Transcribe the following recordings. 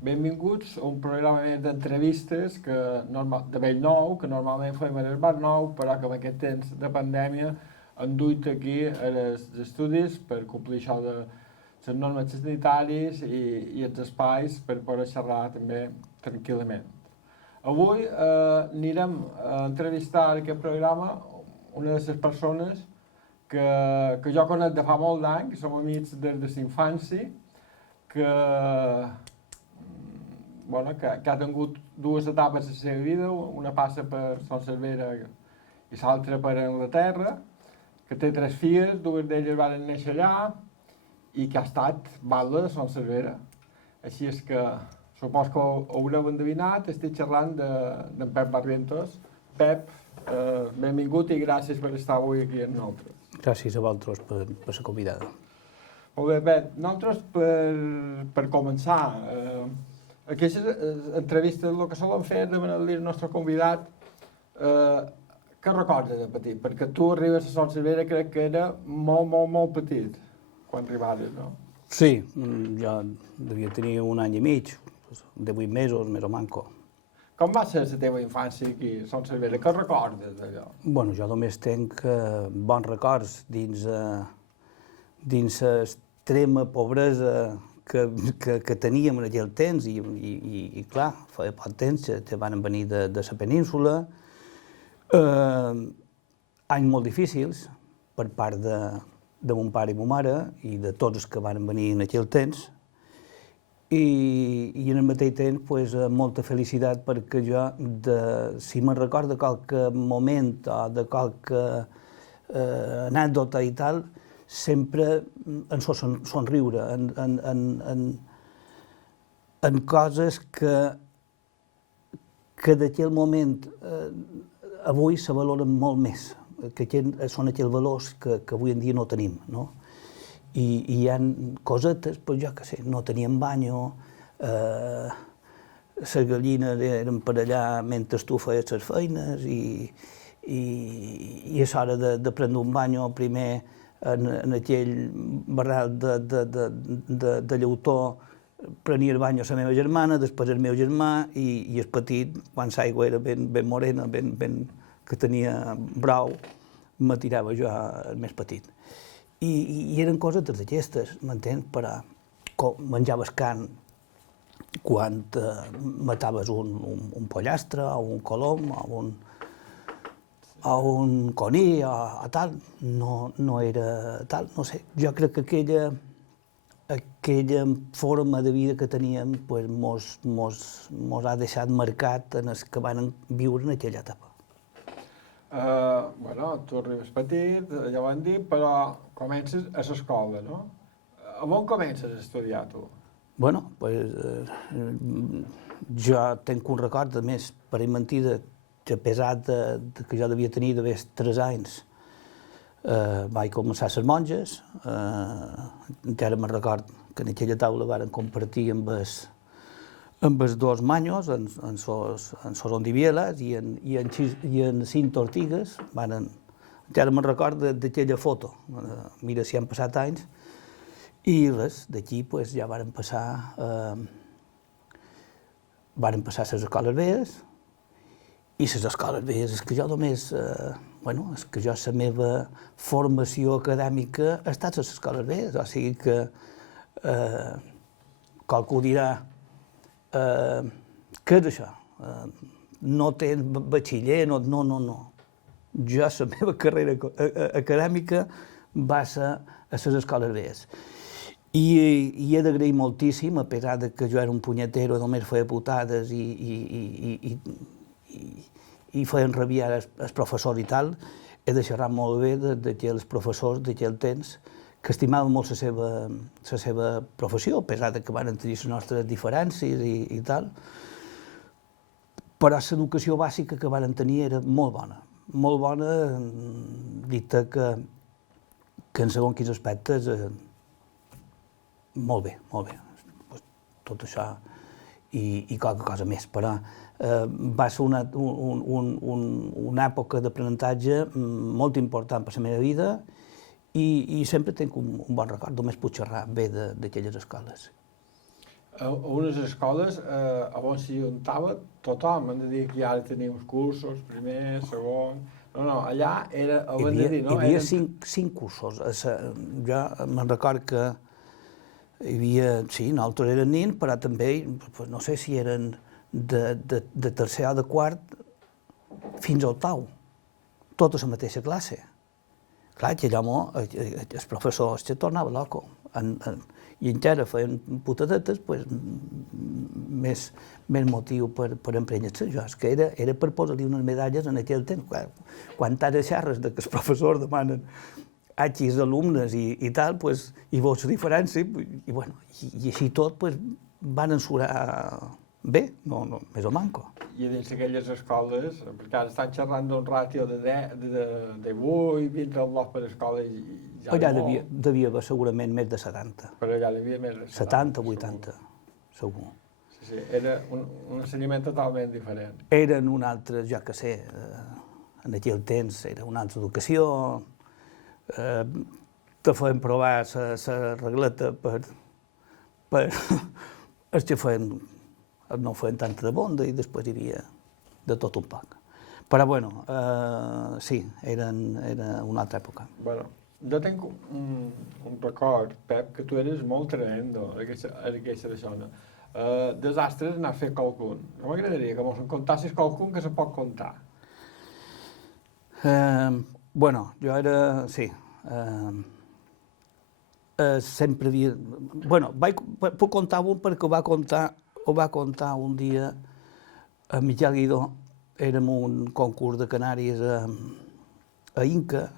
Benvinguts a un programa més d'entrevistes de Bellnou, que normalment fem a l'Esbarnou, però que en aquest temps de pandèmia han duit aquí als estudis per complir això de les normes sanitàries i els espais per poder xerrar també tranquil·lament. Avui anirem a entrevistar en aquest programa una de les persones que jo conec de fa molt d'anys, que som amics des de la infància, que ha tingut dues etapes de la seva vida, una passa per Son Servera i l'altra per Anglaterra, que té 3 filles, 2 d'elles van néixer allà i que ha estat batlle de Son Servera. Així és que supos que ho haureu endevinat, estic xerrant d'en Pep Barrientos. Pep, benvingut i gràcies per estar avui aquí amb nosaltres. Gràcies a vosaltres per la convidada. Molt bé, Pep, nosaltres per començar, aquestes entrevistes el que solen fer és demanar-li al nostre convidat què recordes de petit, perquè tu arribes a Son Servera, crec que era molt petit quan arribaves, no? Sí, jo devia tenir 1 any i mig, de 8 mesos, més o manco. Com va ser la teva infància aquí a Son Servera? Què recordes d'allò? Bueno, jo només tenc bons records dins l'extrema pobresa que teníem en aquell temps i clar, feia poc temps que van venir de la península, anys molt difícils per part de mon pare i ma mare i de tots els que van venir en aquell temps i en el mateix temps molta felicitat perquè jo, si me'n recordo de qualque moment o de qualque anècdota i tal, sempre en somriure, en coses que d'aquell moment avui se valoren molt més, que són aquells valors que avui en dia no tenim, no? I hi ha cosetes, jo què sé, no teníem banyo, les gallines eren per allà mentre tu feies les feines i a l'hora de prendre un banyo primer en aquell barral de llautó prenia el bany a la meva germana, després el meu germà i el petit, quan l'aigua era ben morena, que tenia brau, me tirava jo el més petit. I eren coses d'aquestes, m'entens? Però menjaves carn quan mataves un pollastre o un colom o un conill o tal, no era tal, no sé. Jo crec que aquella forma de vida que teníem mos ha deixat marcat en els que van viure en aquella etapa. Tu arribes petit, ja ho hem dit, però comences a l'escola, no? A on comences a estudiar, tu? Bueno, jo tenc un record, a més, per mentida, que pesat que jo devia tenir d'haver 3 anys, vaig començar a les monges, encara me'n record que en aquella taula varen compartir amb els 2 manyos, en sos ondivieles i en 5 tortigues, encara me'n record d'aquella foto, mira si han passat anys, i res, d'aquí ja varen passar les escoles vees, i les escoles vees, és que jo només, és que jo la meva formació acadèmica ha estat a les escoles vees, o sigui que qualcú dirà, què és això? No tens batxiller, no. Jo, la meva carrera acadèmica va ser a les escoles vees. I he d'agrair moltíssim, a pesar que jo era un punyetero, només feia putades i feien rabiar els professors i tal, he de xerrar molt bé d'aquells professors d'aquell temps que estimaven molt la seva professió, a pesar que van tenir les nostres diferències i tal, però l'educació bàsica que van tenir era molt bona, dita que en segons quins aspectes, molt bé, tot això i qualque cosa més, però va ser una època d'aprenentatge molt important per la meva vida i sempre tinc un bon record, només puc xerrar bé d'aquelles escoles. a unes escoles on s'hi juntava tothom, hem de dir que ara tenim cursos, primer, segon... No, allà era, ho hem de dir, no? Hi havia cinc cursos. Jo me'n record que hi havia, sí, nosaltres eren nins, però també, no sé si eren de tercer o de quart fins a octau, tota la mateixa classe. Clar, que allò, el professor es tornava loco. I encara feien putadetes, pues, més motiu per emprenyar-se. És que era per posar-li unes medalles en aquell temps. Quan t'has xerres que els professors demanen X alumnes i tal, pues, i veus la diferència, i així tot pues, van ensurar bé, no, més o manco. I dins d'aquelles escoles, perquè ara estan xerrant d'un ràtio de 8, 20 alumnes per escola i ja allà devia haver segurament més de 70. Però allà hi havia més de 70, 80, segur. Sí, era un ensenyament totalment diferent. Eren un altre, jo que sé, en aquell temps era una altra educació, te feien provar la regleta per els que no feien tanta de bonda i després hi havia de tot un poc. Però bueno, sí, era una altra època. Bueno, jo tinc un record, Pep, que tu eres molt tremendo en aquesta zona. Desastres anar a fer qualcun. M'agradaria que mos en contassis qualcun que se pot contar. Bueno, jo era, sí, sempre havia... Bueno, puc contar un perquè ho va contar un dia a Miquel Guidó. Érem un concurs de canaris a Inca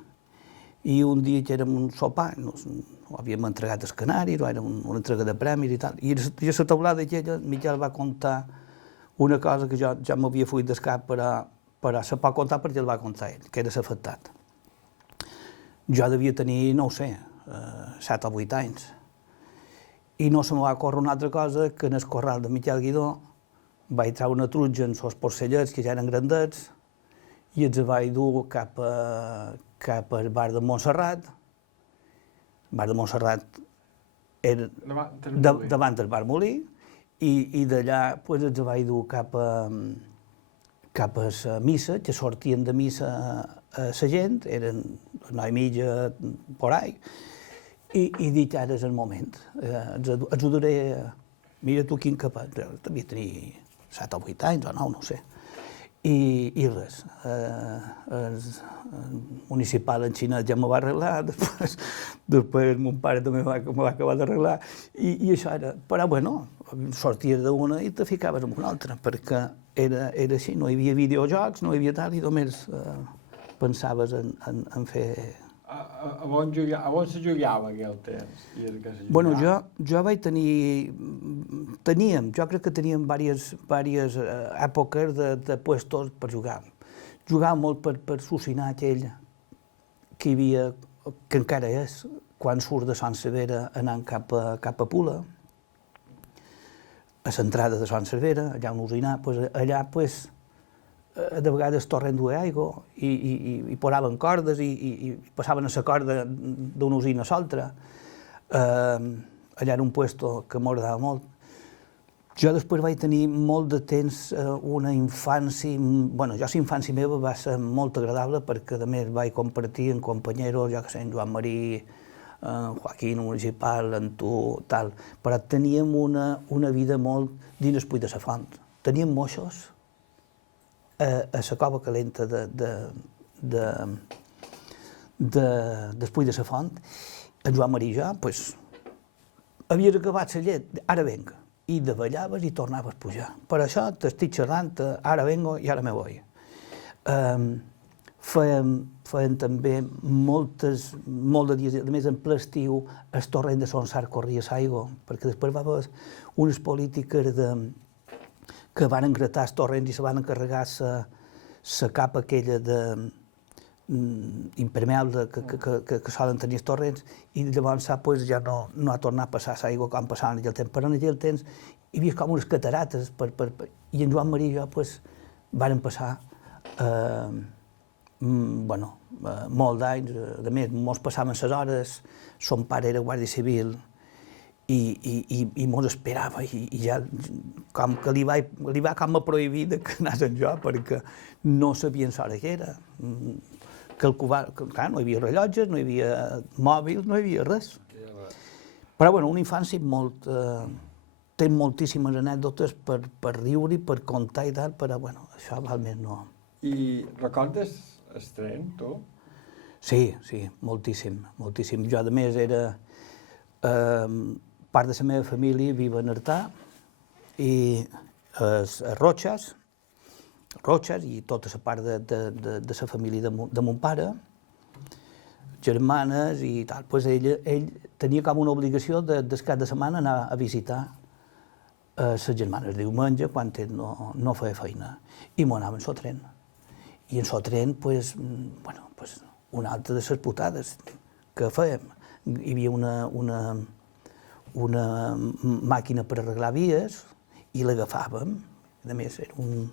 i un dia que érem un sopar, havíem entregat els canaris, o era una entrega de premis i tal, i a la taulada aquella Miquel va contar una cosa que jo m'havia fuit del cap, però se pot contar perquè el va contar ell, que era l'afectat. Jo devia tenir, no ho sé, 7 o 8 anys, i no se m'ho va córrer una altra cosa que en el corral de Miquel Guidó vaig treure una trutja amb els porcellets que ja eren grandets i els vaig dur cap al bar de Montserrat. El bar de Montserrat era davant del bar Molí i d'allà pues, els vaig dur cap a la missa, que sortien de missa la gent, eren 9 i mitja, por ahí, i dic, ara és el moment, els ho duré, mira tu quin capet, devia tenir 7 o 8 anys o 9, no ho sé. I res, el municipal en Xina ja m'ho va arreglar, després mon pare també m'ho va acabar d'arreglar, i això era, però bueno, sorties d'una i te ficaves en una altra, perquè era així, no hi havia videojocs, no hi havia tal, i només pensaves en fer... A on se jugava aquell temps? Bueno, jo vaig teníem, jo crec que teníem diverses èpoques de puestos per jugar. Jugàvem molt per socinar aquell que hi havia, que encara és, quan surt de Sant Cervera anant cap a Pula, a l'entrada de Sant Cervera, allà on usinar, allà, de vegades torren duia aigua i posaven cordes i passaven a la corda d'una usina a l'altra. Allà era un puesto que m'agradava molt. Jo després vaig tenir molt de temps una infància... Bueno, la infància meva va ser molt agradable perquè, a més, vaig compartir amb companyeros, jo que sé, en Joan Marí, en Joaquín Municipal, en tu, tal. Però teníem una vida molt dins el Puig de la Font. Teníem moixos a la cova calenta del Puig de la Font. En Joan Marí i jo, havies acabat la llet, ara venga, i davallaves i tornaves a pujar. Per això t'estic xerrant, ara vengo i ara me voy. Feien també molt de dies, a més en ple estiu, el torrent de Son Sart corria l'aigua, perquè després va haver unes polítiques que van engratar els torrents i se van encarregar la capa aquella impermeable que solen tenir els torrents, i llavors ja no ha tornat a passar l'aigua com passava en aquell temps. Però en aquell temps hi havia com unes catarates, i en Joan Marí i jo varen passar molt d'anys. A més, mos passaven les hores, son pare era guàrdia civil, i mos esperava, i ja com que li va com a prohibir que anés amb jo, perquè no sabien l'hora que era. Clar, no hi havia rellotges, no hi havia mòbils, no hi havia res. Però, bueno, una infància molt... té moltíssimes anècdotes per riure i per contar i tal, però, bueno, això realment no... I recordes el tren, tu? Sí, moltíssim, moltíssim. Jo, a més, era... part de la meva família viu a Artà i a Rotxas, i tota la part de la família de mon pare, germanes i tal. Pues ell tenia com una obligació del cap de setmana anar a visitar les germanes diumenge quan ell no feia feina. I m'ho anava en el tren. I en el tren, pues, una altra de les putades que fèiem. Hi havia una màquina per arreglar vies i l'agafàvem. A més, era un...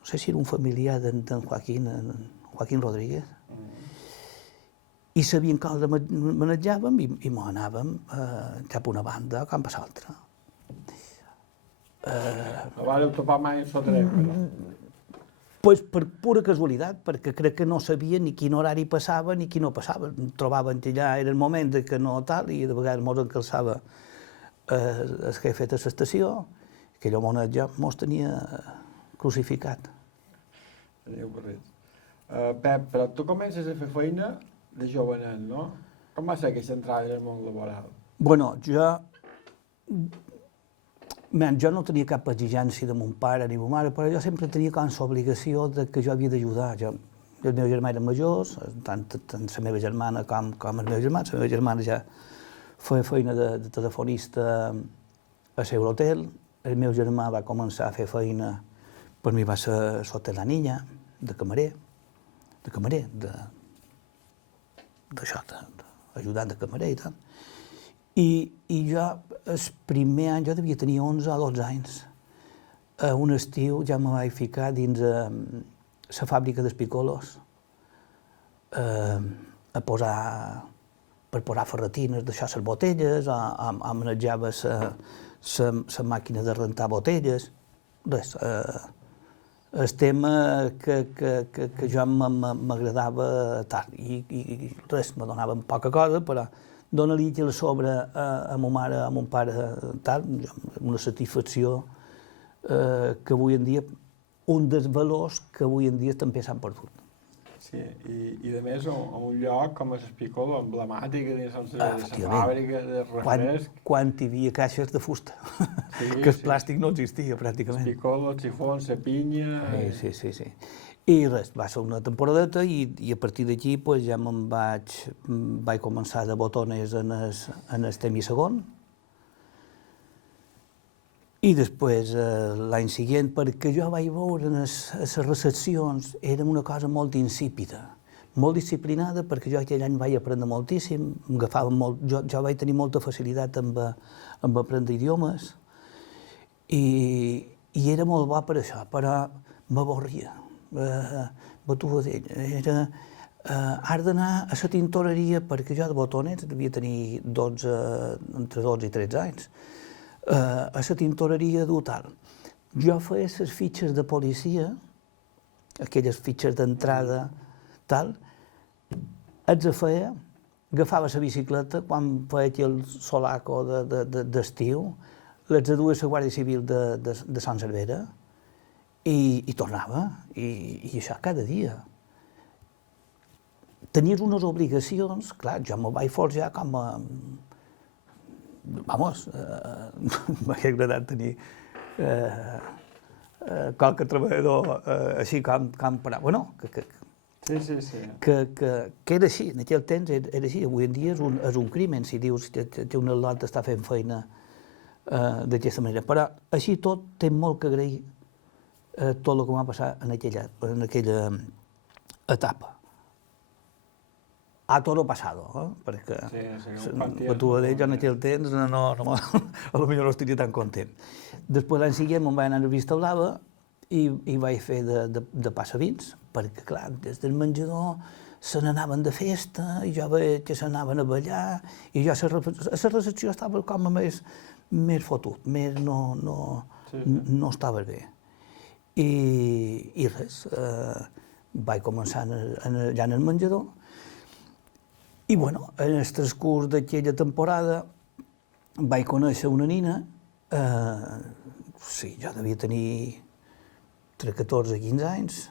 no sé si era un familiar d'en Joaquín Rodríguez. I sabien com la manejàvem i m'ho anàvem cap a una banda o cap a l'altra. No vàreu topar mai en el tren, però? Pues per pura casualitat, perquè crec que no sabia ni quin horari passava ni qui no passava. Trobaven que allà era el moment que no tal, i de vegades mos encalçava el jefe de l'estació, que allò mos tenia crucificat. Teniu correcte. Pep, però tu comences a fer feina de jovenet, no? Com va ser aquesta entrada en el món laboral? Bueno, jo no tenia cap exigència de mon pare ni ma mare, però jo sempre tenia com l'obligació que jo havia d'ajudar. Els meus germans eren majors, tant la meva germana com els meus germans. La meva germana ja feia feina de telefonista a l'Eurotel. El meu germà va començar a fer feina, per mi va ser l'Hotel La Niña, de camarer, d'això, ajudant de camarer i tal. I jo, el primer any, jo devia tenir 11 o 12 anys. Un estiu ja me vaig ficar dins la fàbrica d'espicolos per posar ferretines, deixar les botelles, a manejava la màquina de rentar botelles. Res, el tema que jo m'agradava tant. I res, me donaven poca cosa, però donar-li a sobre a ma mare, a mon pare, tal, una satisfacció que avui en dia, un dels valors que avui en dia també s'han perdut. Sí, i a més, a un lloc com és Espicolo, emblemàtic, dins la fàbrica de refresc. Quan hi havia caixes de fusta, que el plàstic no existia pràcticament. Espicolo, xifons, la pinya... Sí. I res, va ser una temporadeta i a partir d'aquí ja vaig començar de botones en el tema segon. I després, l'any següent, perquè jo vaig veure en les recepcions, era una cosa molt insípida, molt disciplinada, perquè jo aquell any vaig aprendre moltíssim, jo vaig tenir molta facilitat amb aprendre idiomes, i era molt bo per això, però m'avorria. Batudell, has d'anar a la tintoreria, perquè jo de botones devia tenir entre 12 i 13 anys, a la tintoreria d'Hotal. Jo feia les fitxes de policia, aquelles fitxes d'entrada, tal, els feia, agafava la bicicleta, quan feia aquí el solaco d'estiu, les duia a la Guàrdia Civil de Sant Cervera, i tornava, i això cada dia. Tenies unes obligacions, clar, jo me vaig forjar com a... Vamos, m'hauria agradat tenir qualque treballador així com per... Bueno, Sí. Que era així, en aquell temps era així, avui en dia és un crimen si dius que un atleta està fent feina d'aquesta manera, però així tot té molt que agrair tot el que m'ha passat en aquella etapa. A toro pasado, perquè tu jo en aquell temps a lo millor no estaria tan content. Després l'any següent me'n vaig anar a Vista Blava i vaig fer de passavins, perquè clar, des del menjador se n'anaven de festa, i jo veia que se n'anaven a ballar, i jo a la recepció estava com més fotut, més no estava bé. I res, vaig començar allà en el menjador, i bueno, en el transcurs d'aquella temporada vaig conèixer una nina, sí, jo devia tenir entre 14 i 15 anys,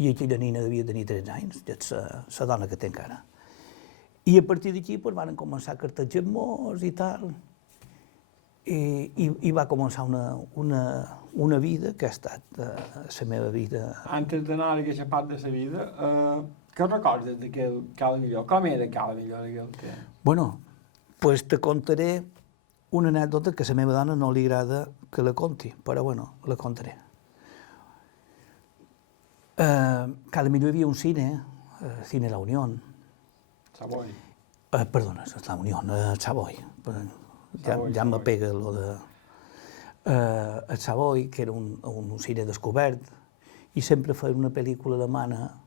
i aquella nina devia tenir 13 anys, que és la dona que té encara. I a partir d'aquí van començar a cartejar molts i tal, i va començar una vida que ha estat la meva vida. Antes d'anar a aquesta part de la vida, què recordes d'aquell Cal Millor? Com era Cal Millor aquell temps? Bueno, pues te contaré una anècdota que a la meva dona no li agrada que la conti, però bueno, la contaré. Cada millor hi havia un cine, Cine La Unión. Savoy. Perdona, La Unión, Savoy. Ja me pega lo de... El Savoy, que era un cine descobert, i sempre feia una pel·lícula alemana.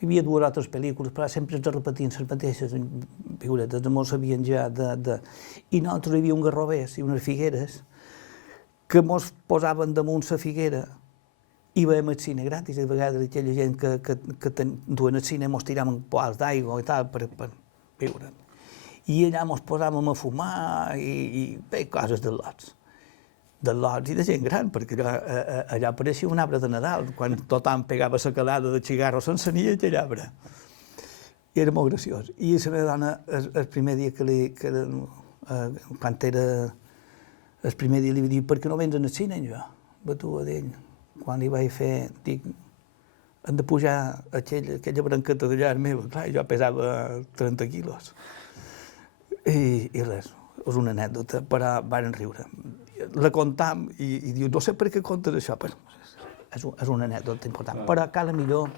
Hi havia dues o altres pel·lícules, però sempre es repetien les mateixes figuretes, molts sabien ja de... I nosaltres hi havia un garrovers i unes figueres que mos posaven damunt la figuera i veiem el cine gratis. A vegades aquella gent que duen el cine mos tiraven poals d'aigua i tal per viure. I allà mos posàvem a fumar i bé, coses de lots i de gent gran, perquè allà pareixia un arbre de Nadal, quan tothom pegava la calada de xigarro s'encenia aquell arbre. I era molt graciós. I la meva dona, el primer dia quan era el primer dia li va dir, per què no vens al cine, jo? Va tu a d'ell. Quan li vaig fer, dic, hem de pujar aquella branqueta d'allà meva. Clar, jo pesava 30 quilos. I res, és una anècdota, però van riure. La contam i diu, no sé per què contes això, però és una anècdota important. Però Cal Millor,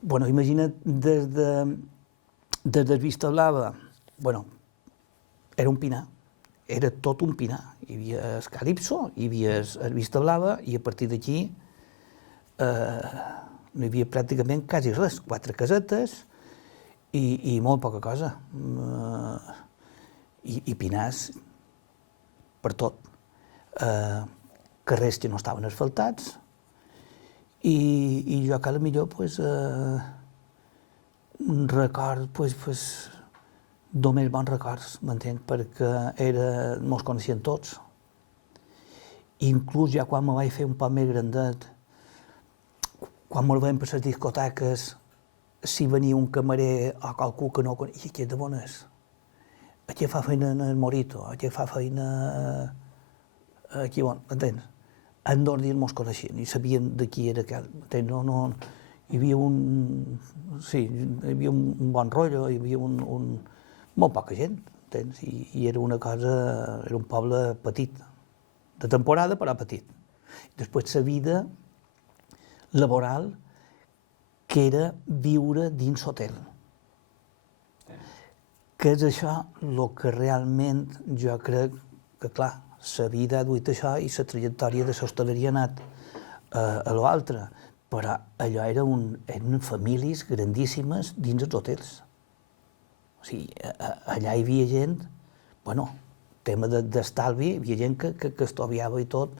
bueno, imagina't, des del Vista Blava, bueno, era un pinar, era tot un pinar. Hi havia el Calipso, hi havia el Vista Blava, i a partir d'aquí no hi havia pràcticament quasi res, 4 casetes i molt poca cosa. I pinars per tot. Carrers que no estaven asfaltats, i jo a Cal Millor, record, només bons records, m'entenc, perquè mos coneixien tots. Inclús ja quan me vaig fer un poc més grandet, quan me'l veiem per les discoteques, si venia un camarer o qualcú que no coneixia, i aquest de bon és? Aquest fa feina en el Morito, aquest fa feina aquí, entens? En 2 dies mos coneixien i sabien de qui era aquell. Hi havia un bon rotllo, hi havia molt poca gent, entens? I era una cosa, era un poble petit, de temporada però petit. Després la vida laboral, que era viure dins l'hotel. Que és això el que realment jo crec que, clar, la vida ha duit això i la trajectòria de l'hostaleria ha anat a l'altre, però allò eren famílies grandíssimes dins els hotels. O sigui, allà hi havia gent, bueno, tema d'estalvi, hi havia gent que estoviava i tot,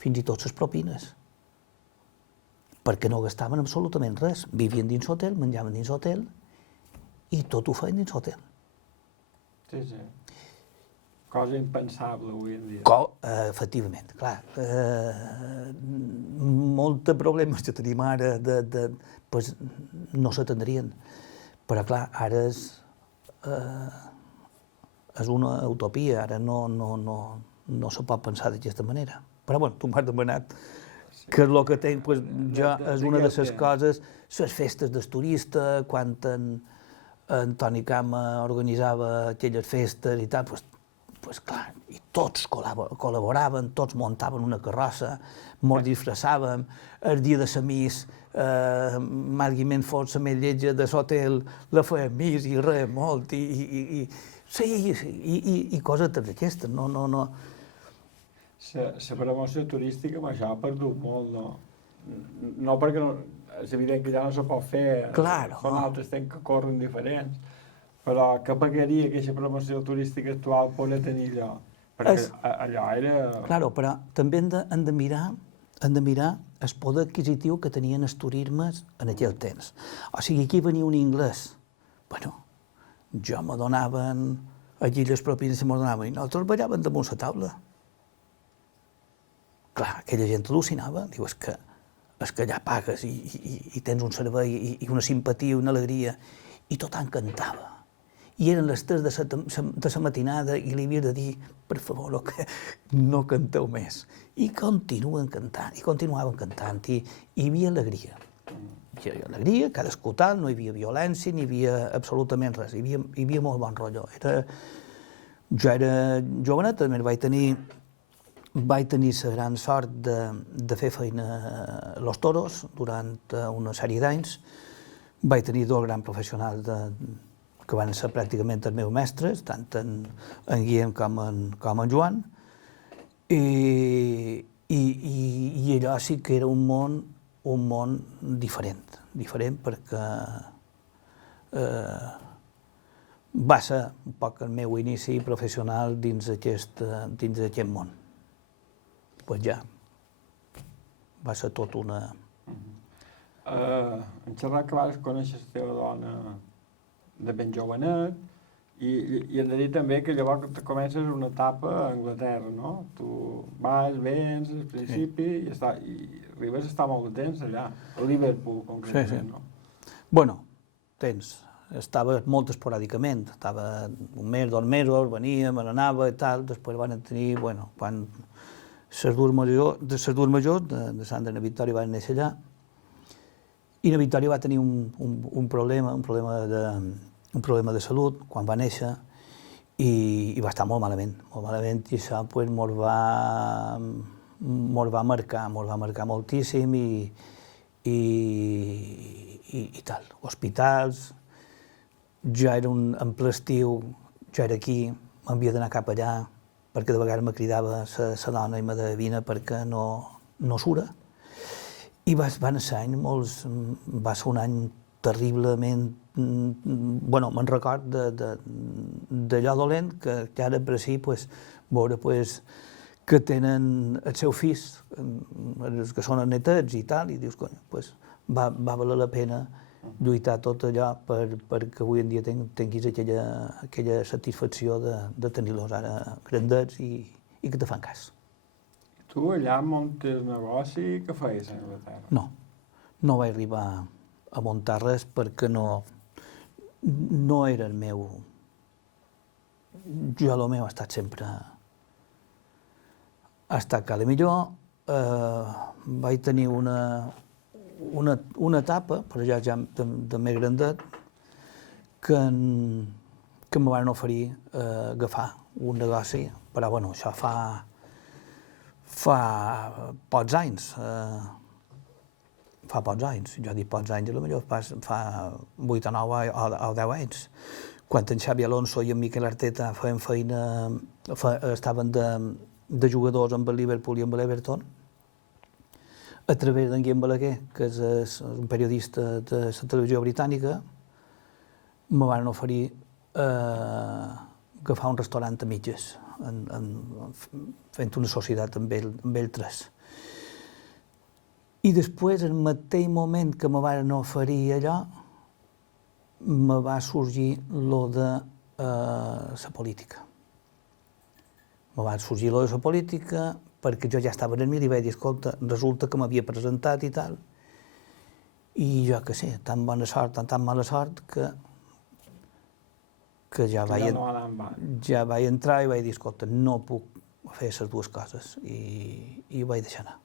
fins i tot les propines, perquè no gastaven absolutament res. Vivien dins l'hotel, menjaven dins l'hotel i tot ho feien dins l'hotel. Sí, sí. Cosa impensable avui en dia. Efectivament, clar. Molts problemes que tenim ara no s'atendrien. Però, clar, ara és una utopia, ara no se pot pensar d'aquesta manera. Però, bueno, tu m'has demanat que és el que tenc, jo, és una de les coses, les festes del turista, quan en Toni Cama organitzava aquelles festes i tal, doncs clar, i tots col·laboraven, tots muntaven una carrossa, molts disfressàvem, el dia de la mis, malgament fos la més lletja de l'hotel, la feien mis i reiem molt, i coses d'aquestes, no. La promoció turística amb això ha perdut molt, no? no perquè no, és evident que ja no se pot fer, Claro. són altres temps que corren diferents, però què pagaria aquesta promoció turística actual poder tenir allò? Perquè allò era... Claro, però també hem de mirar el poder adquisitiu que tenien els turismes en aquell temps. O sigui, aquí venia un anglès. Bueno, jo me donaven, allí les propines me donaven, i nosaltres ballàvem damunt la taula. Clar, aquella gent al·lucinava, diu, és que allà pagues i tens un servei i una simpatia i una alegria, i tot encantava. I eren les 3 de la matinada i li havia de dir, per favor, que no canteu més. I continuen cantant, i continuaven cantant, i hi havia alegria. Hi havia alegria, cadascú tal, no hi havia violència, ni hi havia absolutament res, hi havia molt bon rotllo. Jo era jovenet, també vaig tenir la gran sort de fer feina a Los Toros durant una sèrie d'anys. Vaig tenir 2 grans professionals que van ser pràcticament els meus mestres, tant en Guillem com en Joan, i allò sí que era un món diferent perquè va ser un poc el meu inici professional dins aquest món. Pues ja, va ser tot una... En xerrat que vas conèixer la teva dona de ben jovenet, i hem de dir també que llavors te comences una etapa a Anglaterra, no? Tu vas, vens, al principi, i arribes a estar molt de temps allà, a Liverpool, concretament, no? Bueno, estava molt esporàdicament, estava un mes, 2 mesos, venia, me n'anava i tal, després van tenir, bueno, quan les dues majors de Sandra i la Victòria van néixer allà, i la Victòria va tenir un problema de salut quan va néixer i va estar molt malament, i això pues, mos va marcar moltíssim i tal. Hospitals, jo era en ple estiu, jo era aquí, m'havia d'anar cap allà, perquè de vegades me cridava la dona i me deia vine perquè no sura. I va ser un any terriblement... Bueno, me'n record d'allò dolent que ara per si veure que tenen els seus fills, els que són netets i tal, i dius, va valer la pena lluitar tot allò perquè avui en dia tinguis aquella satisfacció de tenir-los ara grandets i que te fan cas. Tu allà muntes negoci, què feies a Anglaterra? No vaig arribar a muntar res perquè no era el meu... Jo el meu ha estat sempre... Ha estat cada millor. Vaig tenir una etapa, però ja de més grandet, que me van oferir agafar un negoci, però bueno, això fa pocs anys. Jo dic pocs anys, potser fa 8 o 9 o 10 anys. Quan en Xavi Alonso i en Miquel Arteta feien feina, estaven de jugadors amb el Liverpool i amb l'Everton, a través d'en Guillem Balaguer, que és un periodista de la televisió britànica, me van oferir agafar un restaurant a mitges, fent una societat amb ell 3. I després, al mateix moment que me van oferir allò, me va sorgir lo de la política. Me va sorgir lo de la política perquè jo ja estava en el mig i vaig dir, escolta, resulta que m'havia presentat i tal, i jo que sé, tan bona sort, tan mala sort, que ja vaig entrar i vaig dir, escolta, no puc fer les dues coses, i vaig deixar anar.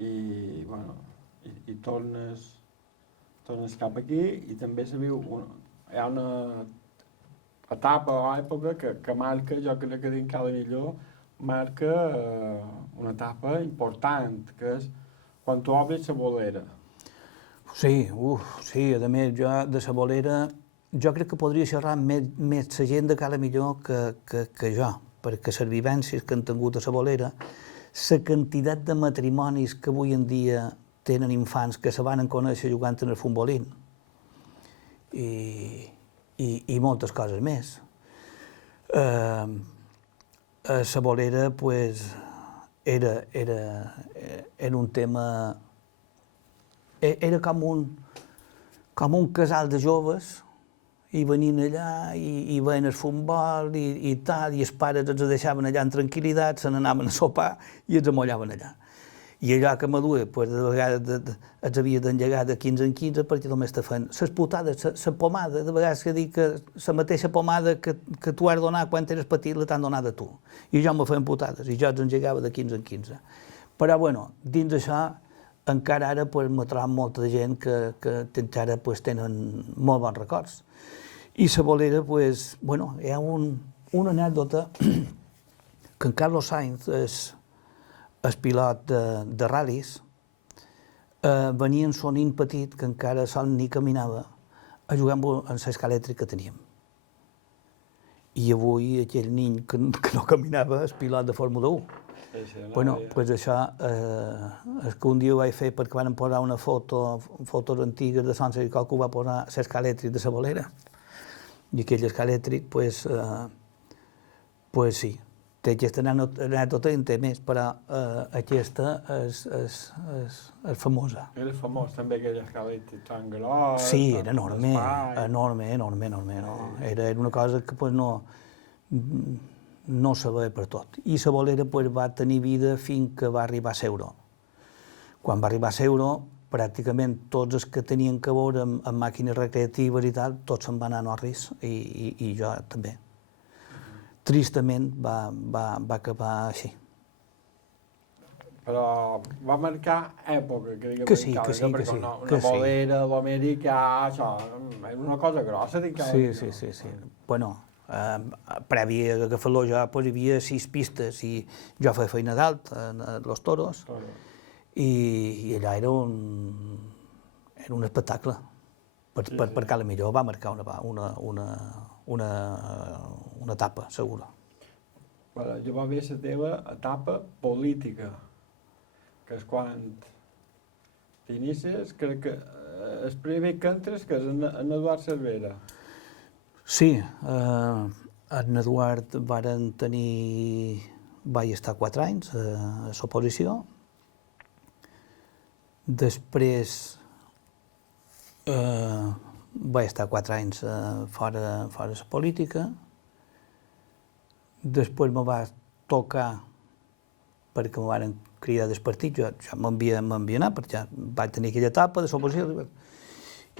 I, bueno, i tornes cap aquí i també se viu hi ha una etapa o època que marca, jo crec que dins cada millor, marca una etapa important, que és quan tu obres la bolera. Sí, a més, jo de la bolera, jo crec que podria xerrar més la gent de cada millor que jo, perquè les vivències que han tingut a la bolera la quantitat de matrimonis que avui en dia tenen infants que se van conèixer jugant en el futbolín i moltes coses més. La bolera, pues, era un tema... Era com un casal de joves i venien allà i veien el futbol i tal, i els pares els deixaven allà en tranquil·litat, se n'anaven a sopar i els amollaven allà. I allò que m'aduia, pues, de vegades els havia d'engegar de 15 en 15 perquè només te feien les putades, la pomada, de vegades que dic que la mateixa pomada que tu has donat quan eres petit la t'han donat a tu. I jo me feien putades i jo els engegava de 15 en 15. Però, bueno, dins d'això, encara ara pues, m'he trobat molta gent que encara pues, tenen molt bons records. I la bolera, pues, bueno, hi ha una anècdota que en Carlos Sainz, el pilot de ral·lis, venia en son nin petit, que encara sol ni caminava, a jugar amb l'escà elèctric que teníem. I avui aquell nin que no caminava és pilot de Fórmula 1. Bueno, pues això és que un dia ho vaig fer perquè van posar una fotos antigues de Sant Sericó que ho va posar l'escà elèctric de la bolera. I aquell escà elèctric, pues sí, té aquesta anècdota i en té més, però aquesta és famosa. Era famós també aquell escà elèctric tan gros... Sí, era enorme, no? Era una cosa que pues, no se veia per tot. I la bolera pues, va tenir vida fins que va arribar a Seuro. Quan va arribar a Seuro, pràcticament tots els que tenien que veure amb màquines recreatives i tal, tots se'n van anar a Norris i jo també. Tristament va acabar així. Però va marcar època, que sí. Perquè una bolera, l'Amèrica, això, era una cosa grossa. Sí. Bueno, previ a agafar-lo jo, hi havia 6 pistes i jo feia feina dalt, a Los Toros, i allà era un espectacle. Per Cala Millor va marcar una etapa, segura. Jo va haver la teva etapa política, que és quan t'inicies, crec que el primer que entres, que és en Eduard Cervera. Sí, en Eduard vaig estar 4 anys a l'oposició. Després vaig estar 4 anys fora de la política. Després me va tocar, perquè me van cridar del partit, jo m'havia anar, perquè vaig tenir aquella etapa de l'oposició,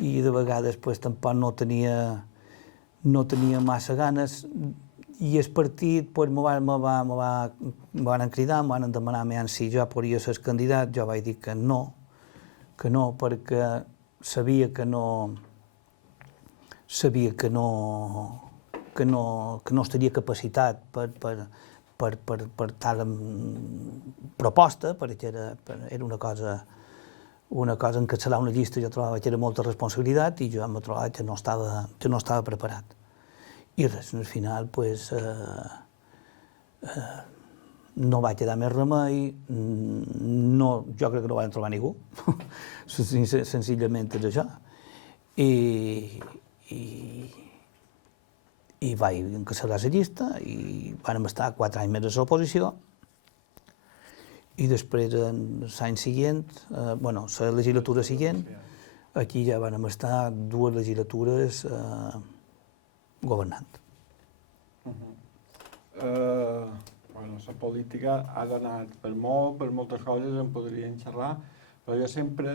i de vegades pues, tampoc no tenia massa ganes, i el partit pues, me van cridar, em van demanar si jo podia ser candidat. Jo vaig dir que no, perquè sabia que no estaria capacitat per tal proposta, perquè era una cosa encapçalar una llista, jo trobava que era molta responsabilitat i jo em trobava que no estava preparat. I res, al final, pues, no va quedar més remei, jo crec que no van trobar ningú, senzillament és això. I vaig encapçalar la llista i vam estar 4 anys més a l'oposició. I després, l'any següent, la legislatura següent, aquí ja vam estar 2 legislatures governant. La política ha anat per moltes coses, en podríem xerrar, però jo sempre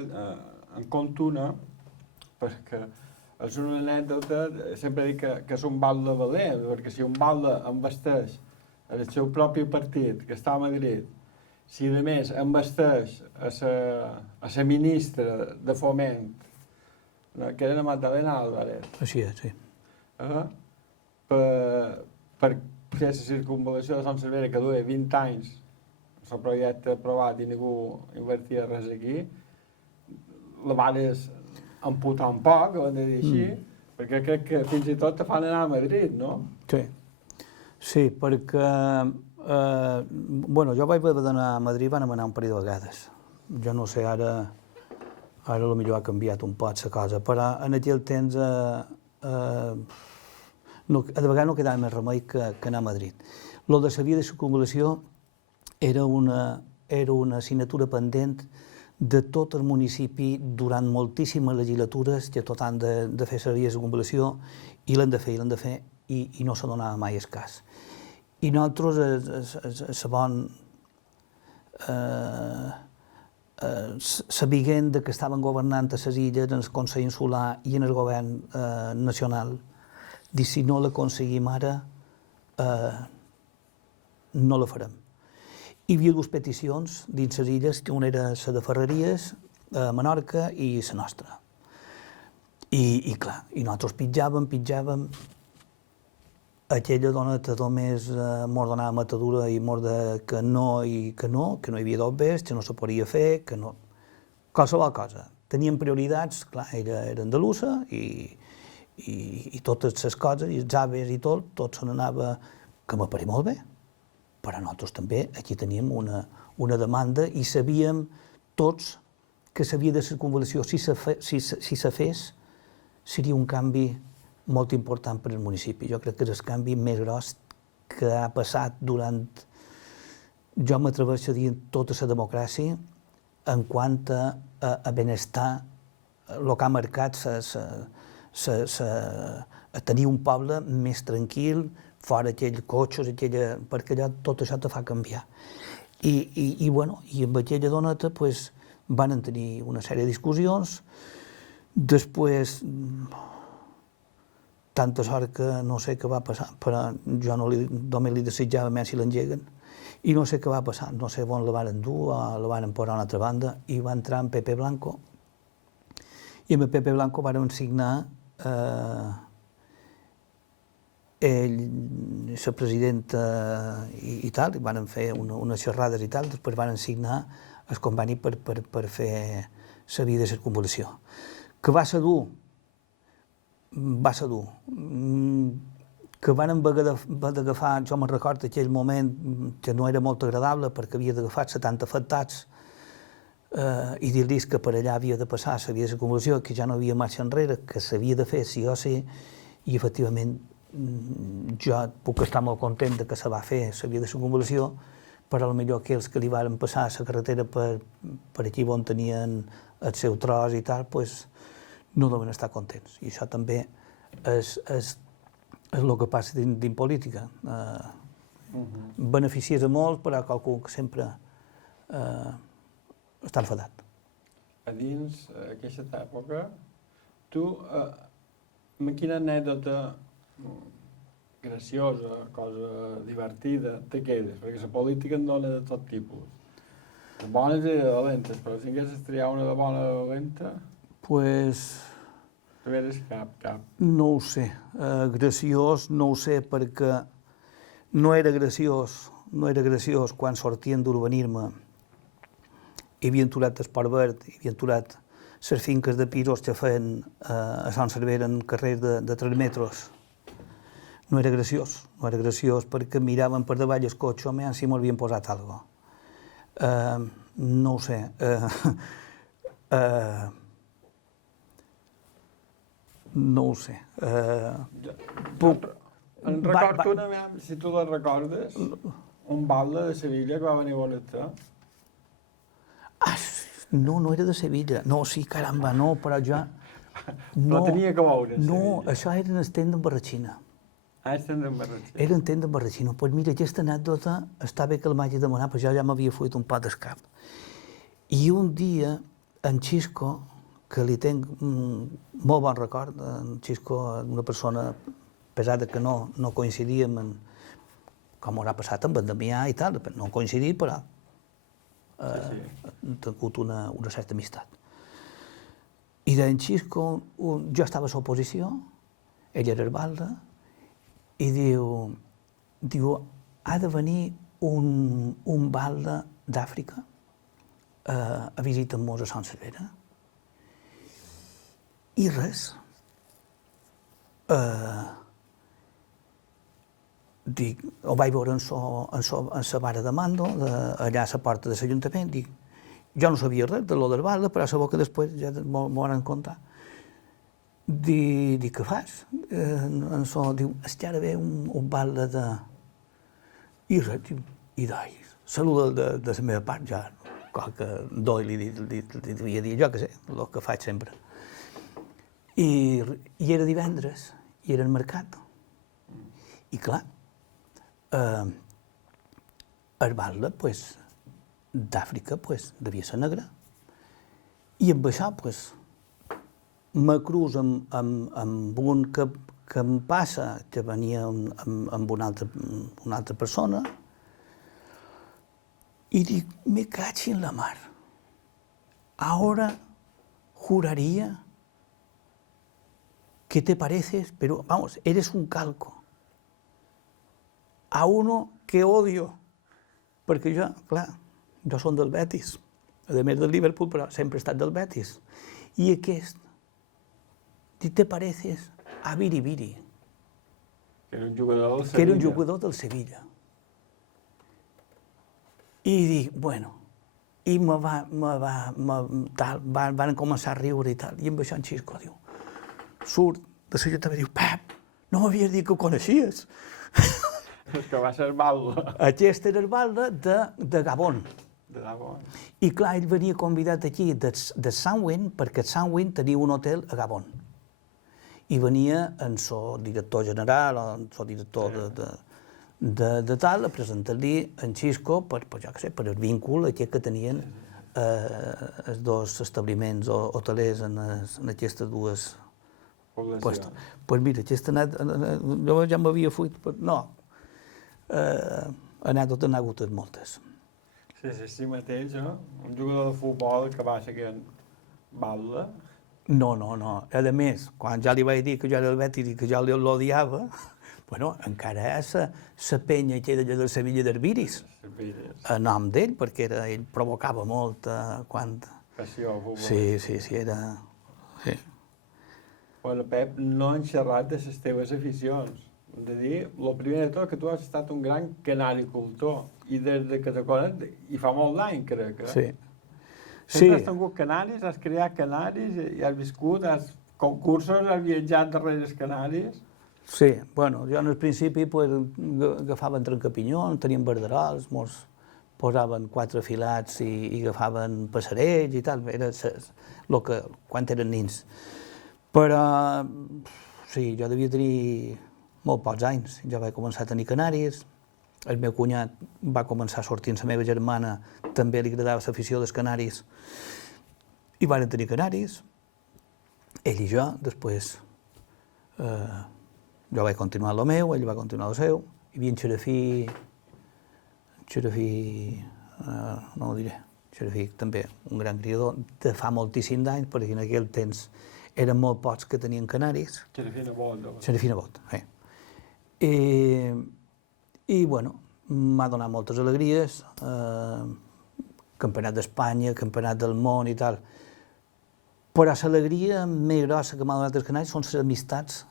en compto una, perquè és una anècdota, sempre dic que és un balde valent, perquè si un balde embasteix el seu propi partit, que està a Madrid, si a més embasteix a la ministra de Foment, que era Magdalena Álvarez. Així és, sí. Per fer la circunvalació de Sant Cervera, que duia 20 anys, el projecte aprovat i ningú invertia res aquí, la vares amputar un poc, ho hem de dir així, perquè crec que fins i tot te fan anar a Madrid, no? Sí, perquè Bueno, jo vaig haver d'anar a Madrid, vam anar un parell de vegades. Jo no sé, ara potser ha canviat un poc la cosa, però en aquell temps no, de vegades no quedava més remei que anar a Madrid. Lo de la via de circunvalació era una assignatura pendent de tot el municipi durant moltíssimes legislatures que tot han de fer la via de circunvalació i l'han de fer, i no se donava mai el cas. I nosaltres, sabent que estaven governant a les illes, en el Consell Insular i en el govern nacional, dir si no l'aconseguim ara, no la farem. Hi havia dues peticions dins les illes, que una era la de Ferreries, a Menorca, i la nostra. I clar, i nosaltres pitjàvem, aquella doneta només mos donava matadura i mos de que no hi havia dobbers, que no se podia fer, que no... Qualsevol cosa. Teníem prioritats, clar, era andalusa i totes les coses, i els aves i tot se n'anava, que m'apareix molt bé, però nosaltres també aquí teníem una demanda i sabíem tots que la via de circunvalació, si se fes, seria un canvi molt important per al municipi. Jo crec que és el canvi més gros que ha passat durant, jo m'atreveixo a dir, tota la democràcia en quant a benestar, el que ha marcat a tenir un poble més tranquil, fora aquells cotxes, perquè allò, tot això te fa canviar. I amb aquella doneta van tenir una sèrie de discussions. Després, tanta sort que no sé què va passar, però jo només li desitjava més si l'engeguen, i no sé què va passar, no sé on la van dur, la van posar a una altra banda, i va entrar en Pepe Blanco, i amb Pepe Blanco van signar ell, la presidenta i tal, van fer unes xerrades i tal, després van signar el conveni per fer la via de circunvalació. Que va ser dur, que van haver d'agafar, jo me'n recordo aquell moment que no era molt agradable perquè havia d'agafar 70 afectats i dir-los que per allà havia de passar la via de circunvalació, que ja no havia marxa enrere, que s'havia de fer sí o sí, i efectivament jo puc estar molt content que se va fer la via de circunvalació, però potser aquells que li van passar la carretera per aquí on tenien el seu tros i tal, no deuen estar contents. I això també és el que passa dins política. Beneficies a molt, però qualcú que sempre està enfadat. A dins aquesta època, tu, amb quina anècdota graciosa, cosa divertida, te quedes? Perquè la política en dona de tot tipus. De bones i de dolentes, però si haguessis triat una de bona o de dolenta... De veres cap. No ho sé. Graciós no ho sé, perquè no era graciós quan sortien d'urbanisme i havien aturat l'Esport Verd, i havien aturat les finques de pisos que feien a Sant Cervera en carrers de 3 metres. No era graciós perquè miraven per davall el cotxe, home, si m'ho havien posat alguna cosa. No ho sé. No ho sé. Em recordo una, si tu la recordes, un balde de Sevilla que va venir a Boneta. No era de Sevilla. No, sí, caramba, no, però jo... No tenia que veure Sevilla. No, això era en el temps d'en Barratxina. El temps d'en Barratxina. Era en temps d'en Barratxina. Doncs mira, aquesta anècdota està bé que la m'hagi demanat, però jo ja m'havia fuit un pot d'escap. I un dia, en Xisco, que li tenc molt bon record, en Xisco, una persona pesada que no coincidíem, com haurà passat amb en Damià i tal, no coincidir, però hem tingut una certa amistat. I d'en Xisco, jo estava a l'oposició, ell era el balde, i diu, ha de venir un balde d'Àfrica a visitar-nos a Sant Cervera. I res. dic, ho vaig veure en la vara de Mando, allà a la porta de l'Ajuntament, dic, jo no sabia res de lo del balde, però sabó que després ja m'ho van contar. Dic, què fas? Diu, és que ara ve un balde de... I res, i dai, saluda de la meva part, ja, qualque doi li devia dir, jo què sé, el que faig sempre. I era divendres, i era al mercat. I clar, el balde, d'Àfrica, devia ser negre. I amb això, me cruz amb un que em passa, que venia amb una altra persona, y dic, me cacho en la mar. Ahora juraría que te pareces, pero vamos, eres un calco a uno que odio. Perquè jo, clar, jo som del Betis, a més del Liverpool, però sempre he estat del Betis. I aquest, te pareces a Biribiri, Que era un jugador del Sevilla. que era un jugador del Sevilla. I dic, bueno, i van començar a riure i tal, i amb això en Xisco diu, surt de la Junta i diu, Pep, no m'havies dit que ho coneixies. És que va ser balde. Aquest era el balde de Gabon. De Gabon. I clar, ell venia convidat aquí de Sanwin, perquè Sanwin tenia un hotel a Gabon. I venia en el director general, o en el director de tal, a presentar-li en Xisco per el vincul aquest que tenien els dos establiments hotelers en aquestes dues puestos. Doncs mira, aquest anat, jo ja m'havia fuit, no, anècdotes n'ha hagut moltes. Sí mateix, no? Un jugador de futbol que va ser que balde. No. A més, quan ja li vaig dir que jo era el Betis i que jo l'odiava, bueno, encara és la penya que era de Sevilla d'Arbiris, a nom d'ell, perquè ell provocava molt quan... Passió, futbol. Sí, era... Sí. Bueno, Pep, no han xerrat de les teves aficions. Hem de dir, el primer de tot, que tu has estat un gran canaricultor, i des que te conec, i fa molt d'any, crec. Sí. Sempre has tingut canaris, has creat canaris, i has viscut, has concursos, has viatjat darrere els canaris. Sí, bueno, jo en el principi agafaven trencapinyons, tenien verderols, mos posaven 4 filats i agafaven passarells i tal, era quan eren nins. Però, sí, jo devia tenir molt pocs anys, ja vaig començar a tenir canaris, el meu cunyat va començar a sortir amb la meva germana, també li agradava l'afició dels canaris, i van tenir canaris, ell i jo, després jo vaig continuar el meu, ell va continuar el seu, hi havia en Xerafí, no ho diré, Xerafí també un gran criador, de fa moltíssim d'anys, perquè en aquell temps eren molt pocs que tenien canaris. Xerafí Nebot, sí. I bueno, m'ha donat moltes alegries, campionat d'Espanya, campionat del món i tal, però l'alegria més grossa que m'ha donat els canaris són les amistats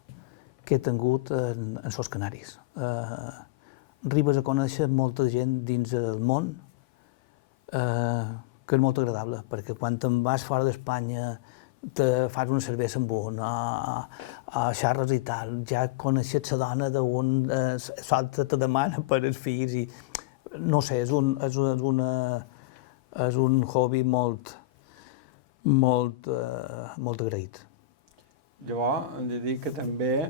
que he tingut en els canaris. Arribes a conèixer molta gent dins el món que és molt agradable, perquè quan te'n vas fora d'Espanya te fas una cervesa amb un, xarres i tal, ja coneixes la dona d'un, l'altre te demana per els fills i no sé, és un hobby molt agraït. Llavors, hem de dir que també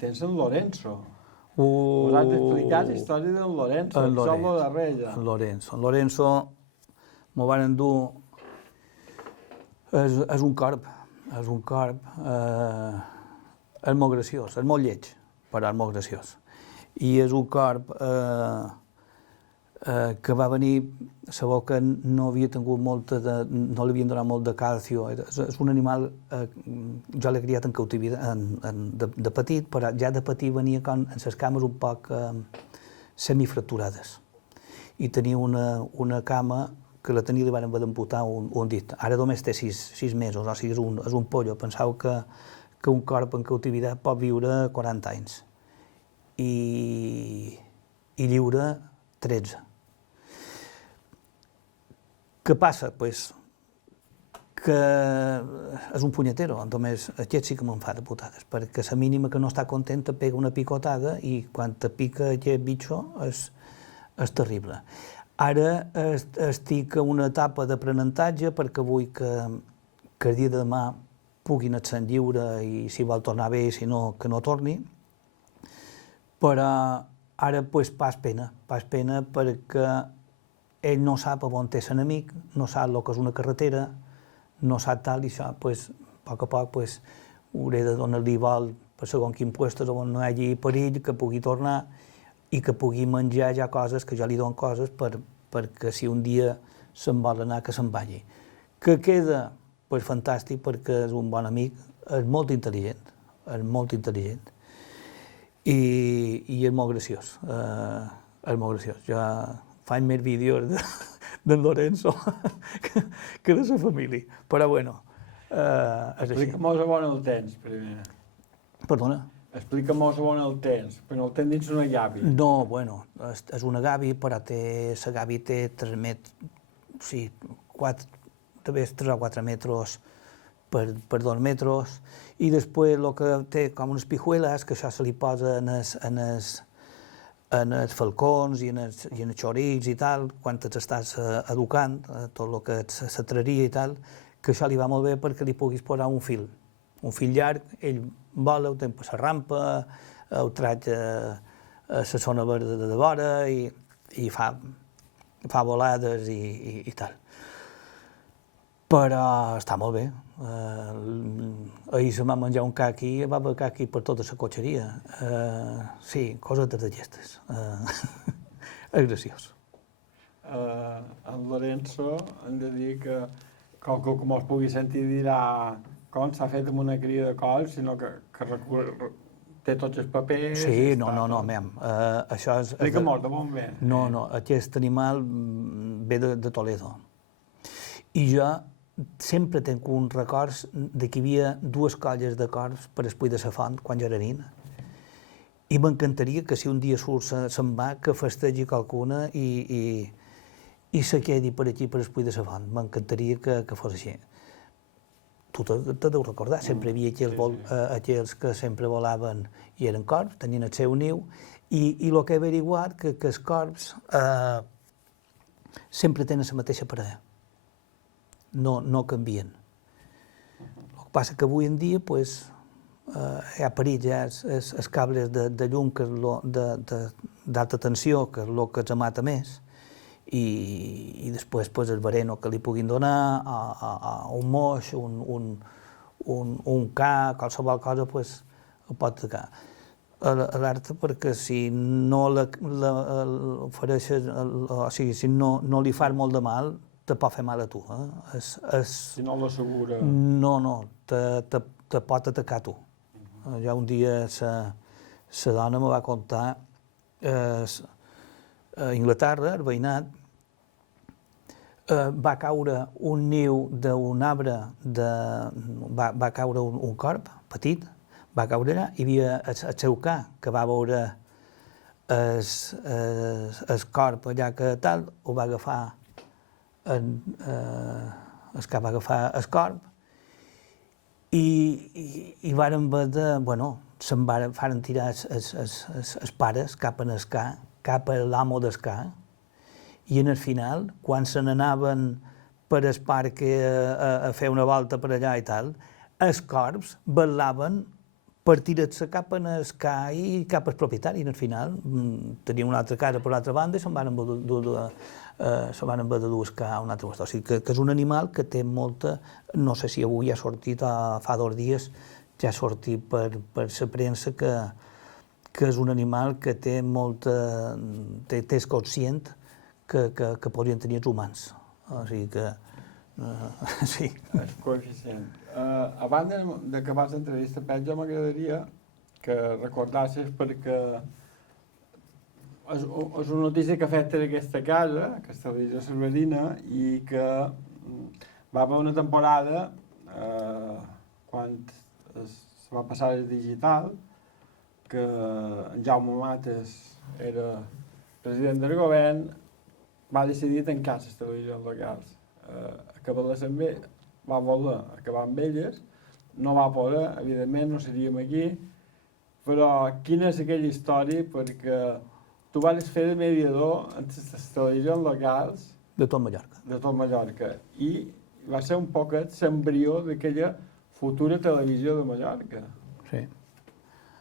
tens en Lorenzo. Us has d'explicar la història d'en Lorenzo, que som lo darrere. En Lorenzo m'ho van endur, és un corp, és molt graciós, és molt lleig, però és molt graciós. I és un corp que va venir, sabeu que no havia tingut no li havien donat molt de calcio, és un animal, jo l'he criat en cautivitat de petit, però ja de petit venia en les cames un poc semifracturades. I tenia una cama que la tenia li van haver d'amputar un dit. Ara només té 6 mesos, o sigui, és un pollo. Penseu que que un corp en cautivitat pot viure 40 anys i lliure 13. Què passa? Pues que és un punyetero, només aquest sí que me'n fa de putades, perquè la mínima que no està contenta pega una picotada i quan te pica aquest bitxo és terrible. Ara estic en una etapa d'aprenentatge perquè vull que el dia de demà puguin anar lliure i si vol tornar bé i si no, que no torni. Però ara pues, pas pena perquè ell no sap on és l'enemic, no sap el que és una carretera, no sap tal, i això, pues, a poc, pues, hauré de donar-li vol per segons quin puestos on no hi hagi perill, que pugui tornar i que pugui menjar ja coses, que jo li dono coses perquè si un dia se'n vol anar, que se'n vagi. Que queda, pues, fantàstic, perquè és un bon amic, és molt intel·ligent i és molt graciós, Jo faig més vídeos d'en Lorenzo que de la família, però bueno, és així. Explica-mos on el tens, primer. Perdona? Explica-mos on el tens, però el tens dins una gavi. No, bueno, és una gavi, però la gavi té 3 metres, sí, 3 o 4 metres per 2 metres, i després el que té com unes pijueles, que això se li posa en els falcons i en els xorics i tal, quan t'estàs educant, tot el que és la traria i tal, que això li va molt bé perquè li puguis posar un fil llarg, ell vola, ho té per la rampa, ho traig a la zona verda de vora i fa volades i tal. Però està molt bé. Ahir se m'ha menjat un caqui, va haver caqui per tota la cotxeria. Sí, cosetes d'aquestes. És graciós. En Lorenzo hem de dir que qualcú que mos pugui sentir dirà com s'ha fet amb una cria de coll, sinó que té tots els papers... Sí, no, això és... Explica-mos d'on ve. No, aquest animal ve de Toledo. I jo sempre tenc uns records de que hi havia 2 colles de corbs per el Puig de la Font quan jo era nin. I m'encantaria que si un dia se'n va, que festegi qualcuna i se quedi per aquí, per el Puig de la Font. M'encantaria que fos així. Tu te deus recordar, sempre hi havia aquells que sempre volaven i eren corbs, tenien el seu niu, i el que he averiguat que els corbs sempre tenen la mateixa parella. No canvien. El que passa que avui en dia hi ha perills, hi ha els cables de llum d'alta tensió, que és el que els mata més, i després el vereno que li puguin donar, un moix, un ca, qualsevol cosa, ho pot atacar. Alerta perquè si no l'ofereixes, o sigui, si no li fas molt de mal, te pot fer mal a tu. Si no l'assegura... No, te pot atacar a tu. Ja un dia la dona me va contar a Anglaterra, al veïnat, va caure un niu d'un arbre, va caure un corb petit, va caure allà, hi havia el seu ca, que va veure el corb allà que tal, ho va agafar va agafar el corb i varen haver de, se'n varen tirar els pares cap en el ca, cap a l'amo del ca, i en el final, quan se n'anaven per el parc a fer una volta per allà i tal, els corbs vetlaven per tirar-se cap en el ca i cap al propietari, i al final tenien una altra casa per l'altra banda i se'n van haver de dur a un altre lloc. O sigui que és un animal que té molta... No sé si avui ha sortit, fa 2 dies, ja ha sortit per la premsa que és un animal que té molta... és conscient que podrien tenir els humans. O sigui que... sí. És coeficient. Abans d'acabar l'entrevista, Pep, jo m'agradaria que recordassis perquè és una notícia que afecta aquesta casa, aquesta televisió cerverina, i que va haver una temporada quan se va passar al digital, que en Jaume Mates era president del govern, va decidir tancar les televisions locals. Va voler acabar amb elles, no va poder, evidentment, no seríem aquí, però quina és aquella història, perquè tu vas fer de mediador entre les televisions locals De tot Mallorca. I va ser un poquet l'embrió d'aquella futura televisió de Mallorca. Sí,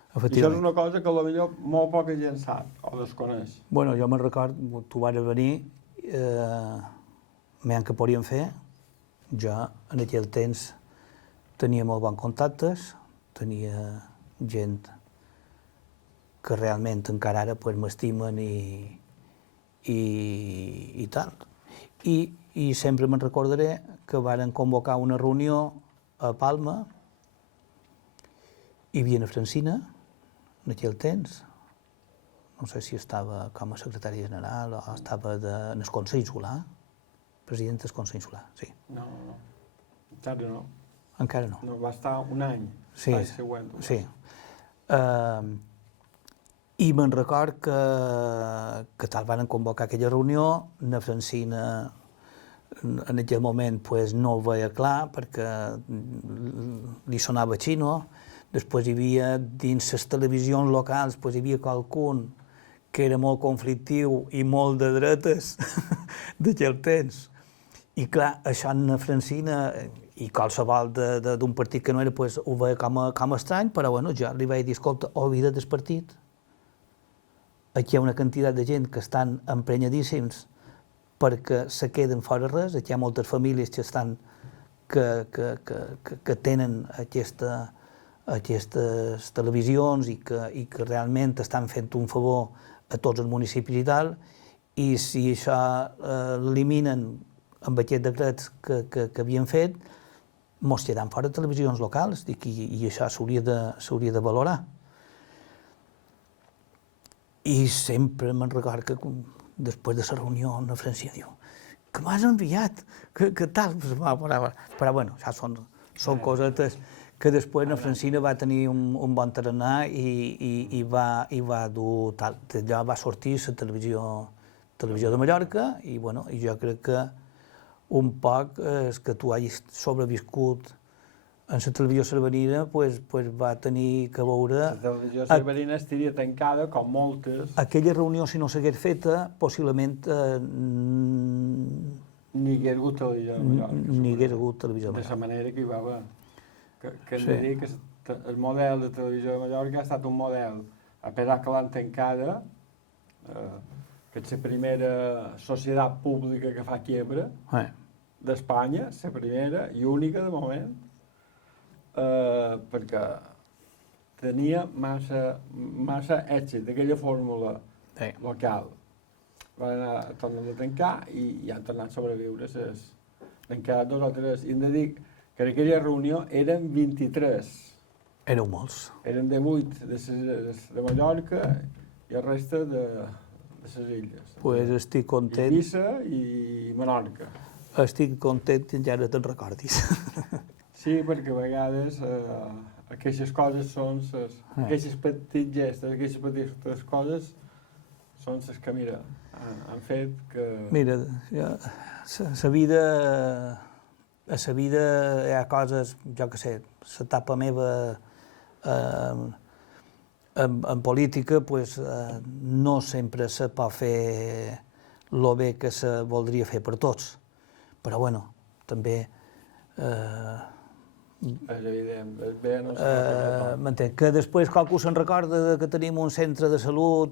I això és una cosa que potser molt poca gent sap o desconeix. Bueno, jo me'n record, tu vas venir, m'han que podíem fer, jo en aquell temps tenia molt bons contactes, tenia gent que realment encara ara pues, m'estimen i tal. I sempre me'n recordaré que varen convocar una reunió a Palma, hi havia una Francina, en aquell temps, no sé si estava com a secretari general o estava en el Consell Insular, president del Consell Insular, sí. No, encara no. Encara no. No, va estar un any, sí, l'any següent. Sí. I me'n record que tal van convocar aquella reunió, na Francina en aquell moment pues, no ho veia clar perquè li sonava xino. Després hi havia, dins les televisions locals, pues, hi havia qualcun que era molt conflictiu i molt de dretes d'aquell temps. I clar, això en Francina i qualsevol d'un partit que no era, pues, ho veia com estrany, però bueno, jo li vaig dir, escolta, oblida del partit. Aquí hi ha una quantitat de gent que estan emprenyadíssims perquè se queden fora res, aquí hi ha moltes famílies que estan que tenen aquestes televisions i que realment estan fent un favor a tots els municipis i tal, i si això l'eliminen amb aquests decrets que havien fet, mos quedaran fora televisions locals, i això s'hauria de valorar. I sempre me'n record que després de la reunió una Francina diu que m'has enviat, que tal, però bueno, això són cosetes que després la Francina va tenir un bon tarannà i va dur tal. Allò va sortir la televisió de Mallorca i bueno, jo crec que un poc és que tu hagis sobreviscut en la televisió cervanina pues va tenir que veure... La televisió cervanina estaria tancada, com moltes. Aquella reunió, si no s'hagués feta, possiblement... Ni hi hagués hagut televisió de Mallorca. Ni hi hagués hagut televisió de Mallorca. De la manera que hi va haver. Que hem de dir que el model de televisió de Mallorca ha estat un model, a pesar que l'han tancada, que és la primera societat pública que fa quiebra d'Espanya, la primera i única de moment, perquè tenia massa èxit d'aquella fórmula local. Van tornar a tancar i han tornat a sobreviure. N'han quedat 2 o 3. I hem de dir que en aquella reunió eren 23. Éreu molts. Eren 18 de Mallorca i el reste de les illes. Pues estic content. Eivissa i Menorca. Estic content que encara te'n recordis. Sí, perquè a vegades aquestes coses són aquestes petites gestes, aquestes petites coses són les que, mira, han fet que... Mira, la vida hi ha coses, jo què sé, l'etapa meva en política, pues, no sempre se pot fer el bé que se voldria fer per tots. Però, bueno, també... És evident, el bé no es pot m'entenc, que després qualcú se'n recorda que tenim un centre de salut,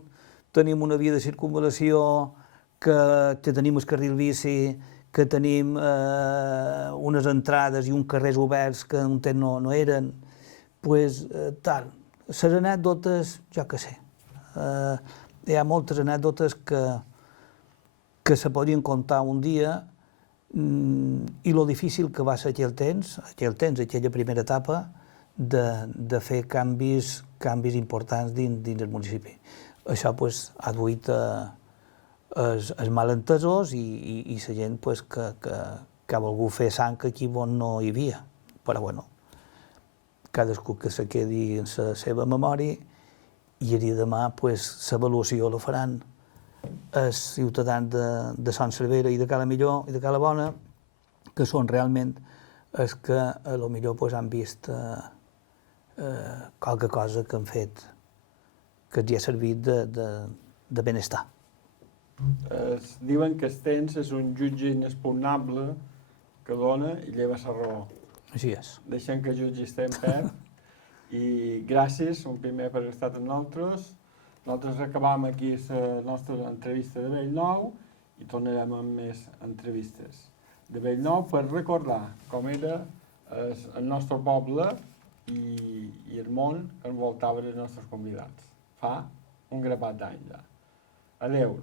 tenim una via de circunvalació, que tenim el carril bici, que tenim unes entrades i uns carrers oberts que un temps no eren, pues tal. Les anècdotes, jo què sé, hi ha moltes anècdotes que se podien contar un dia i lo difícil que va ser aquell temps, aquella primera etapa, de fer canvis importants dins el municipi. Això pues, ha duit els malentesos i la gent pues, que ha volgut fer sang aquí on no hi havia. Però bueno, cadascú que se quedi en la seva memòria, i el dia de demà l'avaluació la faran els ciutadans de Son Servera i de Cala Millor i de Cala Bona, que són realment els que potser han vist qualque cosa que han fet que els ha servit de benestar. Diuen que el temps és un jutge inexpugnable que dona i lleva la raó. Així és. Deixem que jutgi el temps, i gràcies, un primer per estar amb nosaltres. Nosaltres acabam aquí la nostra entrevista de Bellnou i tornarem amb més entrevistes de Bellnou per recordar com era el nostre poble i el món que envoltava els nostres convidats fa un grapat d'anys ja. Adéu.